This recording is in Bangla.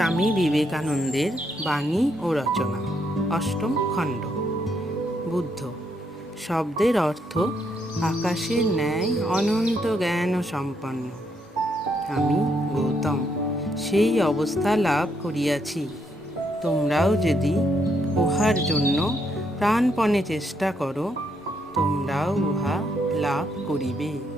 স্বামী বিবেকানন্দের বাণী ও রচনা, অষ্টম খণ্ড। বুদ্ধ। শব্দের অর্থ আকাশের ন্যায় অনন্ত জ্ঞান ও সম্পন্ন। আমি গৌতম সেই অবস্থা লাভ করিয়াছি। তোমরাও যদি উহার জন্য প্রাণপণে চেষ্টা করো, তোমরাও উহা লাভ করিবে।